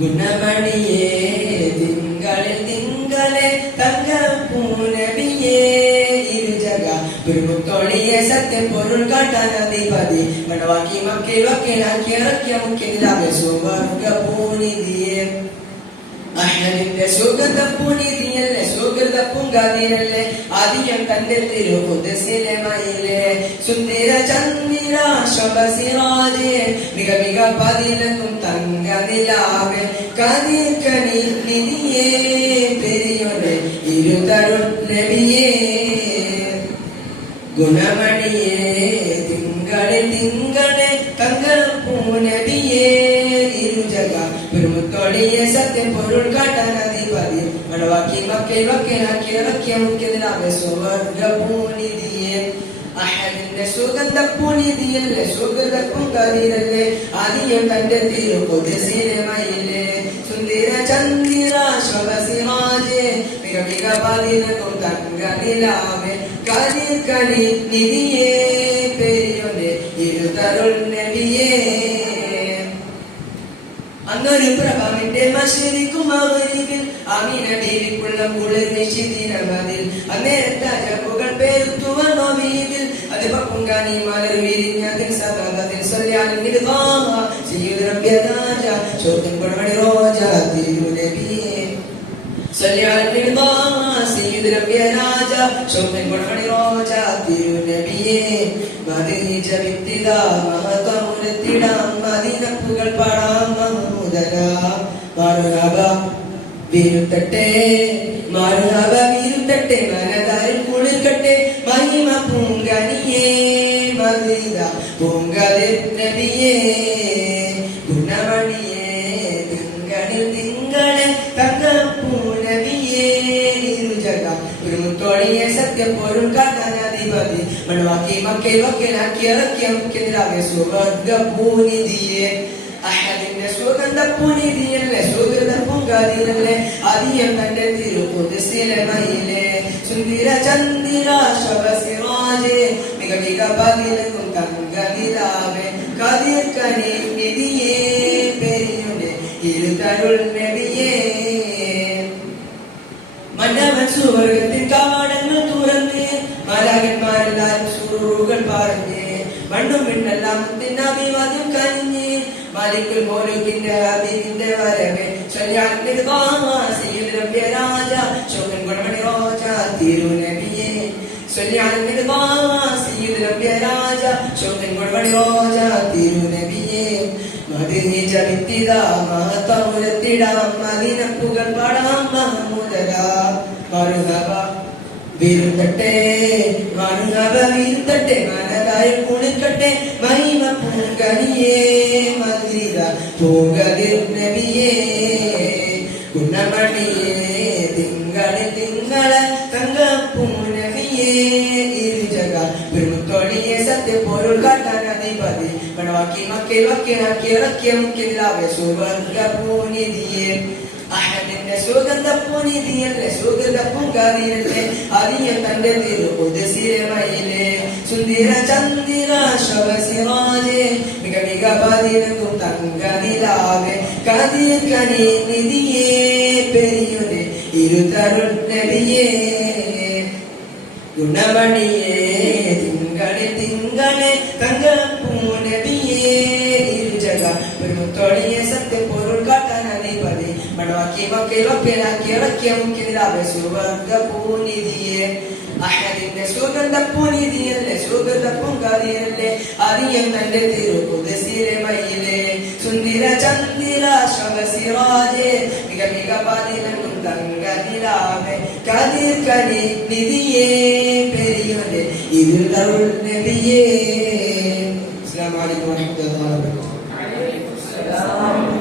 குணமணியே திங்களே திங்களே தங்கப்பூ நபியே இருஜகா பெருமுத்தோழியே சத்தியம் பொருள் காட்டான அதிபதி மனவாக்கி மக்கள் வக்கீல் ஆக்கிய முக்கியதாக சுவர்க பூநிதியே അഹ്ലന്റെ സുഗതപ്പുനിതിയല്ലേ സുഗതപ്പുങ്കാതിരല്ലേ ആദിയം തന്റെ തിരുകുദസിലെ മയിലെ സുന്ദര ചന്ദ്ര ശോഭസിറാജേ മിക മിക പതിലക്കും തങ്ക നിലാവേ കതിർ കനി നിധിയേ പെരിയൊരെ ഇരുതരുൾ നബിയേ ഗുണമണിയേ തിങ്കളെ തിങ്കളെ തങ്കപ്പൂ നബിയേ ഇരുജഗ പെരുമുത്തോളിയെ സത്യം പൊരുൾ കാട്ടാൻ അധിപതി മണവാക്കി മക്കൾ വക്കീലാക്കിയ മുഖ്യതിനാകെ സ്വർഗപൂനിധിയെ അഹദിന്റെ സുഗന്ധപ്പൂനിധിയല്ലേ സുഗന്ധപ്പൂങ്കാതിരല്ലേ ആദിയം തന്റെ തിരുകുദസിലെ മയിലെ സുന്ദര ചന്ദ്ര ശോഭസിറാജേ മിക മിക പതിലക്കും തങ്ക നിലാവേ കതിർ കനി നിധിയേ പെരിയൊരെ ഇരുതരുൾ നബിയേ അന്നൊരു പ്രഭാവിന്റെ മശരിക്കും മഗ്രിബിൽ ആമിന ബീവിക്കുള്ള കുളിർ നിശിദിനമതിൽ അന്നേരത്തെ ജപ്പുകൾ പേരുത്തുവ നബീദിൽ അതിപക്കുങ്കാനി മലർ വിരിഞ്ഞതിൽ സദാബതിൽ സല്യാലിൻ നിദ്വാഹ സയ്യിദ് റബ്ബിയനാജ ചോദ്യം കൊടമണി റോജ തിരുനബിയേ സല്യാലിൻ നിദ്വാഹ സയ്യിദ് റബ്ബിയനാജ ചോദ്യം കൊടമണി റോജ തിരുനബിയേ മദീജ വിത്തിദാ മഹതമുലത്തിടാം മദീനപ്പുകൾ പാടാം മറുഹബ വിരുത്തട്ടെ മറുഹബ വിരുത്തട്ടെ മനതാരിൽ കുളിർക്കട്ടെ മഹിമ പൂങ്കനിയേ മദീന പൂങ്കതിർ നബിയേ ഗുണമണിയേ തിങ്കളിൽ തിങ്കളെ തങ്കപ്പൂ നബിയേ ഇരുജഗ പെരുമുത്തോളിയെ സത്യം പൊരുൾ കാട്ടാൻ അധിപതി മണവാക്കി മക്കൾ വക്കീലാക്കിയ മുഖ്യതിരാകെ സ്വർഗപൂനിധിയെ അഹദിന്റെ സുഗന്ധപ്പൂനിധിയല്ലേ സുഗന്ധപ്പൂങ്കാതിരല്ലേ ആദിയം തന്റെ തിരുകുദസിലെ മയിലെ സുന്ദര ചന്ദ്ര ശോഭസിറാജേ മിക മിക പതിലക്കും തങ്ക നിലാവേ കതിർ കനി നിധിയേ പെരിയൊരെ ഇരുതരുൾ നബിയേ മന്നവൻ സുവർഗത്തിൻ കവാടങ്ങൾ തുറന്ന് മാലാഖന്മാരെല്ലാരും സുറൂറുകൾ പറഞ്ഞ് മണ്ണും മിണ്ണെല്ലാം അഭിവാദ്യം കനിഞ്ഞ് മാലിക്കുൽ മോലുകിന്റെ ഹബീബിന്റെ വരവേ സല്ലല്ലാഹു സയ്യിദ് റബ്ബിയ രാജ ശോകൻ ഗുണമണി റോജ തിരുനബിയേ സല്ലല്ലാഹു സയ്യിദ് റബ്ബിയ രാജ ശോകൻ ഗുണമണി റോജ തിരുനബിയേ മദീജ വിത്തിദാ മഹതമുലത്തിടാം മദീനപ്പുകൾ പാടാം മഹമൂദലാ മറുഹബ വിരുത്തട്ടെ മറുഹബ വിരുത്തട്ടെ മനതാരിൽ കുളിർക്കട്ടെ മഹിമ പൂങ്കനിയേ മദീന പൂങ്കതിർ നബിയേ ഗുണമണിയേ തിങ്കളെ തിങ്കളെ തങ്കപ്പൂ നബിയേ ഇരുജഗ പെരുമുത്തോളിയെ സത്യം പൊരുൾ കാട്ടാൻ അധിപതി മണവാക്കി മക്കൾ വക്കീലാക്കിയ മുഖ്യതിരാകെ സ്വർഗപൂനിധിയെ അഹദിന്റെ സുഗന്ധപ്പൂനിധിയല്ലേ സുഗന്ധപ്പൂങ്കാതിരല്ലേ ആദിയം തന്റെ തിരുകുദസിലെ മയിലെ സുന്ദര ചന്ദ്ര ശോഭസിറാജേ മിക മിക പതിലക്കും തങ്ക നിലാവേ കതിർ കനി നിധിയേ പെരിയൊരെ ഇരുതരുൾ നബിയേ ഗുണമണിയേ തിങ്കളെ തിങ്കളെ തങ്കപ്പൂ നബിയേ ഇരുജഗ പെരുമുത്തോളിയെ സത്യം പൊരുൾ കാട്ടാൻ അധിപതി മണവാക്കി മക്കൾ വക്കീലാക്കിയ മുഖ്യതിരാകെ സ്വർഗപൂനിധിയെ അഹദിന്റെ സുഗന്ധപ്പൂനിധിയല്ലേ സുഗന്ധപ്പൂങ്കാതിരല്ലേ ആദിയം തന്റെ തിരുകുദസിലെ മയിലെ സുന്ദര ചന്ദ്ര ശോഭസിറാജേ മിക മിക പതിലക്കും തങ്ക നിലാവേ കതിർ കനി നിധിയേ പെരിയൊരെ ഇരുതരുൾ നബിയേ. അസ്സലാമു അലൈക്കും വറഹ്മത്തുള്ളാഹി വബറകാതുഹു.